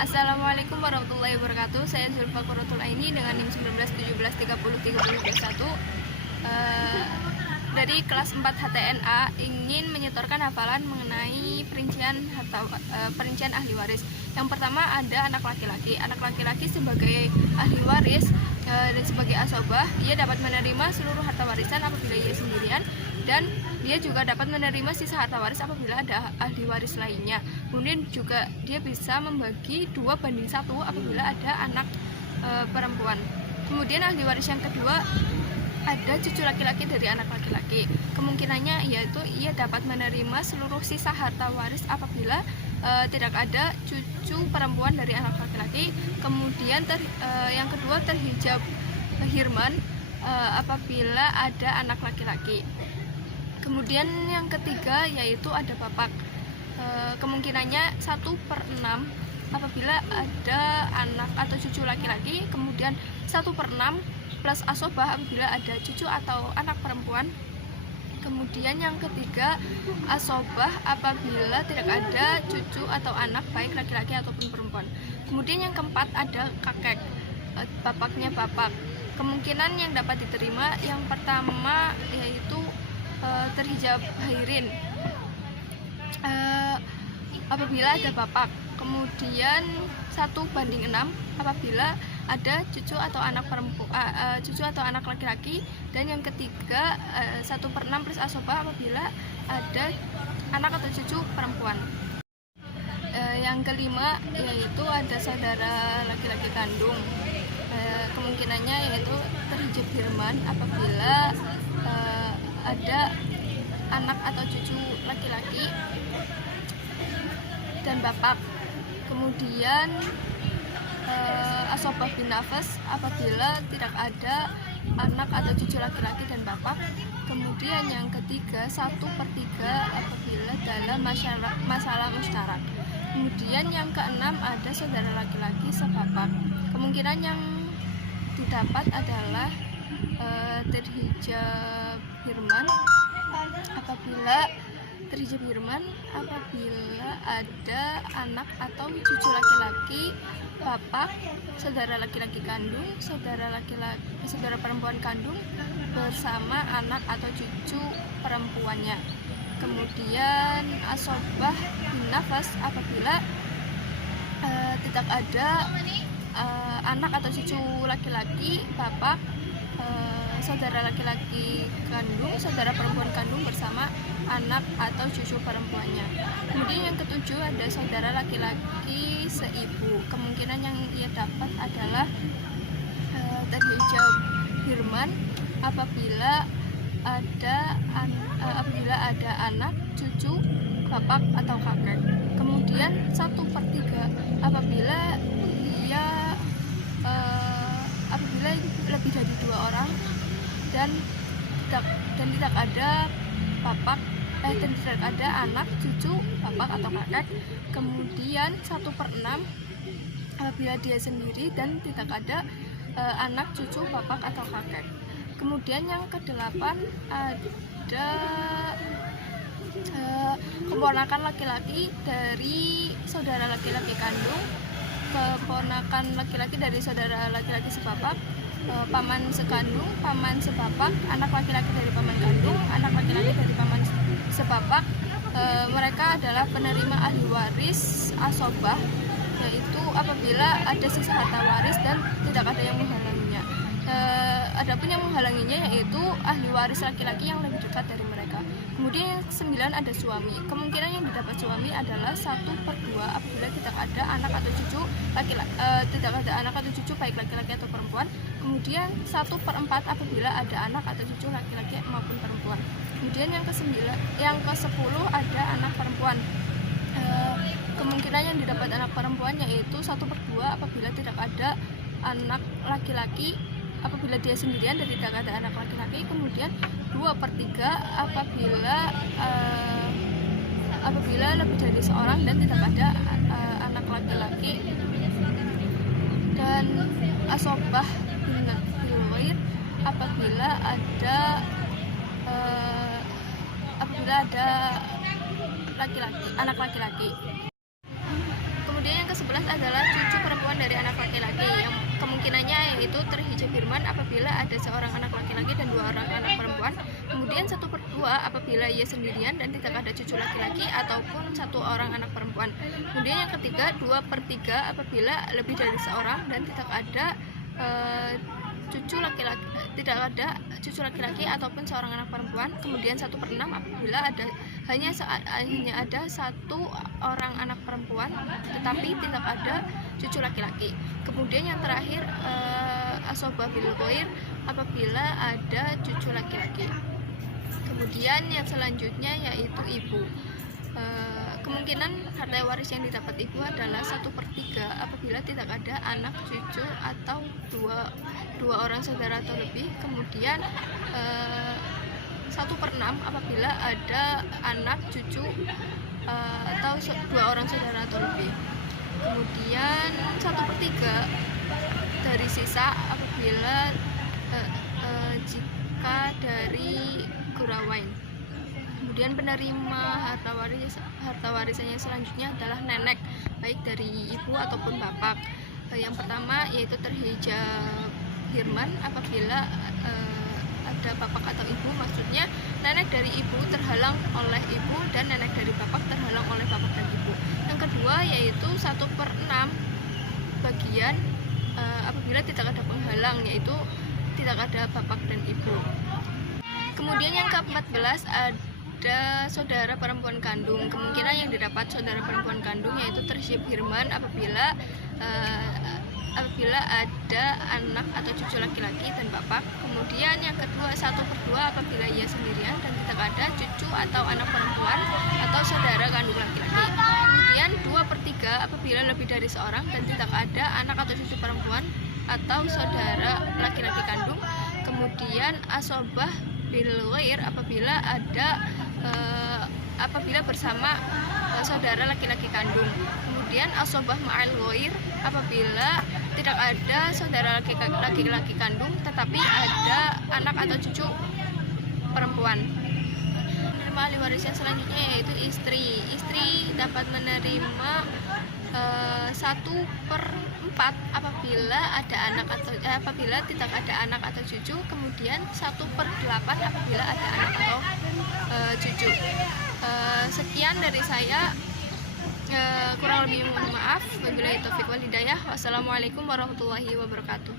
Assalamualaikum warahmatullahi wabarakatuh. Saya Zulfa Qurratul Aini dengan NIM 1917303031 dari kelas 4 HTNA ingin menyetorkan hafalan mengenai perincian ahli waris. Yang pertama ada anak laki-laki. Anak laki-laki sebagai ahli waris dan sebagai asobah, ia dapat menerima seluruh harta warisan apabila ia sendirian, dan dia juga dapat menerima sisa harta waris apabila ada ahli waris lainnya. Kemudian juga dia bisa membagi 2:1 apabila ada anak perempuan. Kemudian ahli waris yang kedua ada cucu laki-laki dari anak laki-laki. Kemungkinannya yaitu ia dapat menerima seluruh sisa harta waris apabila tidak ada cucu perempuan dari anak laki-laki. Kemudian yang kedua terhijab hirman apabila ada anak laki-laki. Kemudian yang ketiga yaitu ada bapak. Kemungkinannya 1/6 apabila ada anak atau cucu laki-laki. Kemudian 1/6 plus asobah apabila ada cucu atau anak perempuan. Kemudian yang ketiga asobah apabila tidak ada cucu atau anak baik laki-laki ataupun perempuan. Kemudian yang keempat ada kakek, bapaknya bapak. Kemungkinan yang dapat diterima yang pertama yaitu terhijab hairin apabila ada bapak. Kemudian 1/6 apabila ada cucu atau anak laki-laki. Dan yang ketiga 1/6 plus asobah apabila ada anak atau cucu perempuan. Yang kelima yaitu ada saudara laki-laki kandung. Kemungkinannya yaitu terhijab hirman apabila ada anak atau cucu laki-laki dan bapak. Kemudian asobah bin nafas apabila tidak ada anak atau cucu laki-laki dan bapak. Kemudian yang ketiga 1/3 apabila dalam masalah musyarak. Kemudian yang keenam ada saudara laki-laki sebapak. Kemungkinan yang didapat adalah terhijab hirman apabila ada anak atau cucu laki-laki, bapak, saudara laki-laki kandung, saudara perempuan kandung bersama anak atau cucu perempuannya. Kemudian asobah bin nafas apabila tidak ada anak atau cucu laki-laki, bapak, saudara laki-laki kandung, saudara perempuan kandung bersama anak atau cucu perempuannya. Kemudian yang ketujuh ada saudara laki-laki seibu. Kemungkinan yang ia dapat adalah terhijab hirman apabila ada anak, cucu, bapak atau kakek. Kemudian 1/3 apabila lebih dari 2 orang dan tidak ada dan tidak ada anak, cucu, bapak atau kakek. Kemudian 1/6 apabila dia sendiri dan tidak ada anak, cucu, bapak atau kakek. Kemudian yang kedelapan ada keponakan laki-laki dari saudara laki-laki kandung, keponakan laki-laki dari saudara laki-laki sebapak, paman sekandung, paman sebapak, anak laki-laki dari paman kandung, anak laki-laki dari paman sebapak. Mereka adalah penerima ahli waris asobah, yaitu apabila ada sisa harta waris dan tidak ada yang menghalanginya. Adapun yang menghalanginya yaitu ahli waris laki-laki yang lebih dekat dari mereka. Kemudian yang 9 ada suami. Kemungkinan yang didapat suami adalah 1/2 apabila tidak ada anak atau cucu baik laki-laki atau perempuan. Kemudian 1/4 apabila ada anak atau cucu laki-laki maupun perempuan. Kemudian yang ke-10 ada anak perempuan. Kemungkinan yang didapat anak perempuan yaitu 1/2 apabila tidak ada anak laki-laki apabila dia sendirian dan tidak ada anak laki-laki. Kemudian 2/3 apabila lebih dari seorang dan tidak ada anak laki-laki. Dan asobah bin ghair apabila ada anak laki-laki. Kemudian yang ke-11 ke-14 adalah cucu perempuan dari anak laki-laki, yang kemungkinannya yaitu terhijab firman apabila ada seorang anak laki-laki dan 2 orang anak perempuan. Kemudian 1/2 apabila ia sendirian dan tidak ada cucu laki-laki ataupun 1 orang anak perempuan. Kemudian yang ketiga 2/3 apabila lebih dari seorang dan tidak ada cucu laki-laki ataupun seorang anak perempuan. Kemudian 1/6 apabila hanya ada 1 orang anak perempuan tetapi tidak ada cucu laki-laki. Kemudian yang terakhir asobah bil ghair apabila ada cucu laki-laki. Kemudian yang selanjutnya yaitu ibu. Kemungkinan harta waris yang didapat ibu adalah 1/3 apabila tidak ada anak, cucu, atau dua orang saudara atau lebih. Kemudian 1/6 apabila ada anak, cucu, atau 2 orang saudara atau lebih. Kemudian 1/3 dari sisa apabila jika dari gurawain. Kemudian penerima harta warisannya selanjutnya adalah nenek, baik dari ibu ataupun bapak. Yang pertama yaitu terhijab hirman apabila ada bapak atau ibu, maksudnya nenek dari ibu terhalang oleh ibu dan nenek dari bapak terhalang oleh bapak dan ibu. Yang kedua yaitu 1/6 bagian apabila tidak ada penghalang, yaitu tidak ada bapak dan ibu. Kemudian yang ke-14 ada saudara perempuan kandung. Kemungkinan yang didapat saudara perempuan kandung yaitu terhijab hirman apabila ada anak atau cucu laki-laki dan bapak. Kemudian yang kedua 1/2 apabila ia sendirian dan tidak ada cucu atau anak perempuan atau saudara kandung laki-laki. Kemudian 2/3 apabila lebih dari seorang dan tidak ada anak atau cucu perempuan atau saudara laki-laki kandung. Kemudian asobah bil ghair apabila bersama saudara laki-laki kandung. Kemudian asobah ma'al ghair apabila tidak ada saudara laki-laki kandung tetapi ada anak atau cucu perempuan. Menerima ahli waris yang selanjutnya yaitu istri. Istri dapat menerima 1/4 apabila tidak ada anak atau cucu. Kemudian 1/8 apabila ada anak atau cucu. Sekian dari saya, kurang lebih mohon maaf. Wabillahi taufiq wal hidayah. Wassalamualaikum warahmatullahi wabarakatuh.